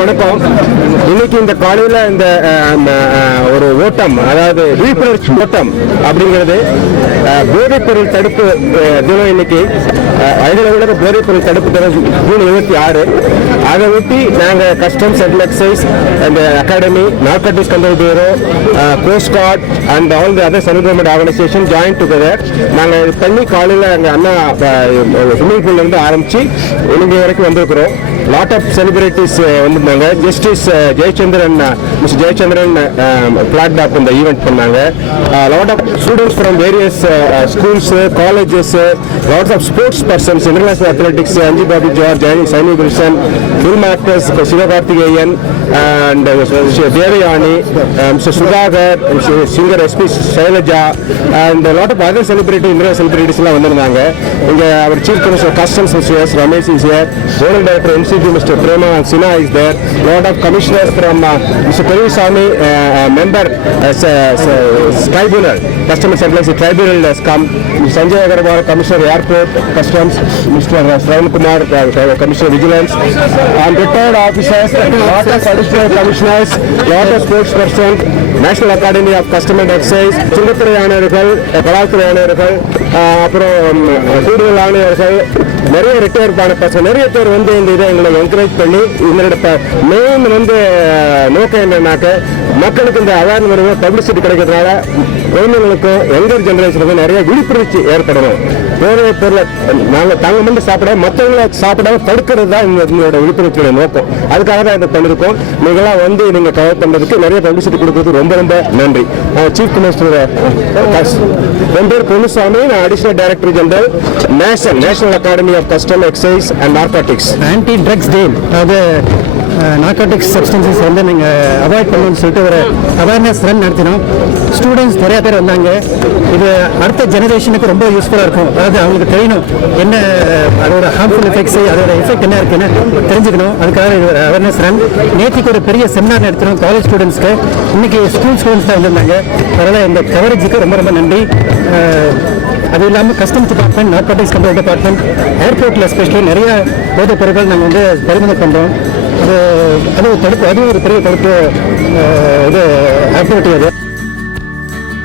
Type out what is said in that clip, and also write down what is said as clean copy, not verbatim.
வணக்கம். இன்னைக்கு இந்த காலையில் இந்த ஒரு ஓட்டம், அதாவது விழிப்புணர்ச்சி ஓட்டம் அப்படிங்கிறது போதைப்பொருள் தடுப்பு தினம். இன்னைக்கு அகில உலக போதைப்பொருள் தடுப்பு தினம் ஜூன் 26. அதை ஒட்டி நாங்கள் கஸ்டம்ஸ் அண்ட் எக்ஸைஸ், அந்த academy, narcotics control bureau, cost card and all the other central government organisation join together நாங்கள் இது பண்ணி காலையில் எங்கள் அண்ணா ஸ்விம்மிங் பூல்லேருந்து ஆரம்பித்து இங்கே வரைக்கும் வந்திருக்கிறோம். லாட் ஆஃப் செலிபிரிட்டிஸ் வந்திருந்தாங்க. Justice Jayachandran, mister Jayachandran flagged off இந்த ஈவெண்ட் பண்ணாங்க. Lot of students from various schools, colleges, lots of sports persons, international athletics, Anju Bobby George, Shiny Krishnan, film actors Sivakarthikeyan and Devayani, mister Sudhakar, singer SP Sailaja and lot of other celebrity, Indian celebrities எல்லாம் வந்திருந்தாங்க. இங்கே அவர் chief minister customs mister Ramesh is here, zonal director MCG Mr. Prema Sinha is there, lot of commissioners from Mr. Perisami, member tribunal, customs and tribunal has come, Sanjay Agarwal, Commissioner Airport Customs, Mr. Sravan Kumar, Commissioner Vigilance, and retired officers, lot of additional commissioners, lot of spokespersons, National Academy of Customs and Excise, Singathurai ஆணையர்கள், கலால்துறை ஆணையர்கள், அப்புறம் கூடுதல் ஆணையர்கள், நிறைய retire பண்ண பசங்க நிறைய பேர் வந்து இந்த இதை எங்களை என்கரேஜ் பண்ணி இதனோட மெயின் வந்து நோக்கம் என்னன்னாக்க மக்களுக்கு இந்த அவேர்னஸ் பப்ளிசிட்டி கிடைக்கிறதுனால குழந்தைங்களுக்கும் யங்கர் ஜெனரேஷனுக்கும் நிறைய விழிப்புணர்ச்சி ஏற்படணும். போதைய பொருளை நாங்கள் தாங்க மட்டும் சாப்பிட மற்றவங்களை சாப்பிடாம தடுக்கிறது தான் எங்களோட விழிப்புணர்ச்சியோட நோக்கம். அதுக்காக தான் இதை பண்ணியிருக்கோம். நீங்களாம் வந்து நீங்கள் கவர் பண்ணுறதுக்கு நிறைய பப்ளிசிட்டி கொடுக்குறது ரொம்ப ரொம்ப நன்றி. சீஃப் மினிஸ்டர் என் பேர் பொன்னுசாமி, நான் additional director general national academy of custom excise and narcotics. Anti drugs day, அதாவது நார்கோட்டிக்ஸ் சப்ஸ்டன்சஸ் வந்து நீங்கள் அவாய்ட் பண்ணணும்னு சொல்லிட்டு ஒரு அவேர்னஸ் ரன் நடத்தினோம். ஸ்டூடெண்ட்ஸ் நிறையா பேர் வந்தாங்க. இது அடுத்த ஜெனரேஷனுக்கு ரொம்ப யூஸ்ஃபுல்லாக இருக்கும். அதாவது அவங்களுக்கு தெரியணும் என்ன அதோட ஹார்ம்ஃபுல் எஃபெக்ட்ஸு, அதோட எஃபெக்ட் என்ன இருக்குன்னு தெரிஞ்சுக்கணும். அதுக்காக இது ஒரு அவேர்னஸ் ரன். நேற்றுக்கு ஒரு பெரிய செமினார் நடத்தினோம் காலேஜ் ஸ்டூடெண்ட்ஸ்க்கு. இன்றைக்கி ஸ்கூல் ஸ்டூடெண்ட்ஸ் தான் வந்திருந்தாங்க. அதனால் இந்த கவரேஜுக்கு ரொம்ப ரொம்ப நன்றி. அது இல்லாமல் customs department, narcotics control department, ஏர்போர்ட்டில் எஸ்பெஷலி நிறைய போதைப் பொருட்கள் நாங்கள் வந்து பறிமுதல் பண்ணுறோம். அது ஒரு தடுப்பு, அதுவும் ஒரு பெரிய தடுப்பு இது ஆக்டிவிட்டி அது.